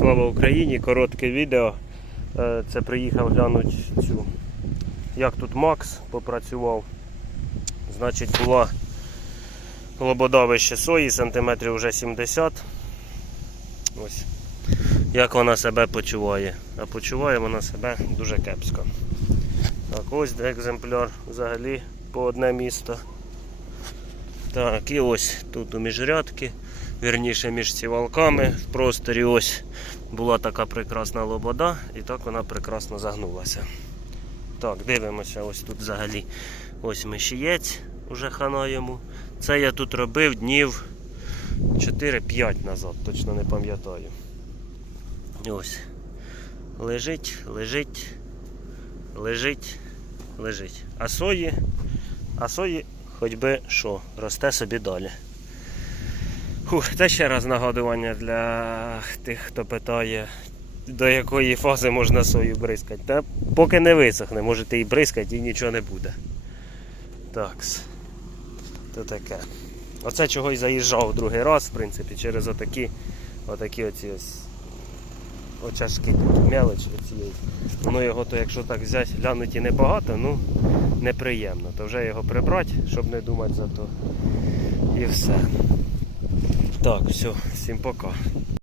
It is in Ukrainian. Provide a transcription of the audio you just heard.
Слава Україні! Коротке відео. Е, Це приїхав глянути цю. Як тут Макс попрацював. Значить, була лободавище сої, сантиметрів вже 70. Ось. Як вона себе почуває. А почуває вона себе дуже кепсько. Так, ось екземпляр взагалі по одне місто. Так, і ось тут у міжрядки, вірніше між сівалками в просторі ось була така прекрасна лобода, і так вона прекрасно загнулася. Так, дивимося, ось тут взагалі ось мишієць, уже хана йому. Це я тут робив днів 4-5 назад, точно не пам'ятаю. Ось. Лежить, лежить, лежить, лежить. А сої, а сої хоч би що, росте собі далі. Фух, це ще раз нагадування для тих, хто питає, до якої фази можна сою бризкати. Та поки не висохне, можете і бризкати, і нічого не буде. Такс. То таке. Оце чого й заїжджав другий раз, в принципі, через отакі, отакі оці ось очашки, мелочі оцієї. Воно його, то якщо так взяти, глянути небагато, ну неприємно. То вже його прибрати, щоб не думати за то. І все. Так, все, всім пока.